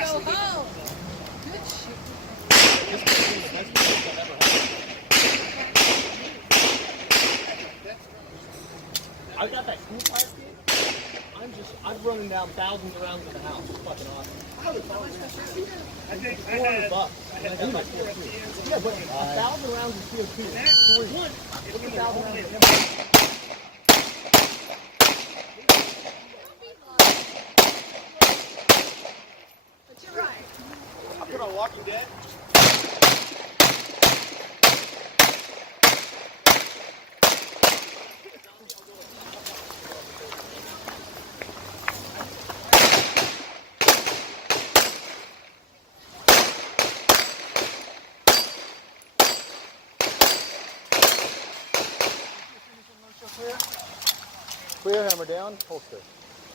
go home. Good shit. I got that cool fire kit. I'm running down thousands of rounds in the house. It's fucking awesome. I think I $400 had, bucks. I had And I got my like 4 CO2. cans. Yeah, but 1,000 rounds of CO2. What's 1,000 rounds of But you're right. I put on Walking Dead. Clear, hammer down, holster.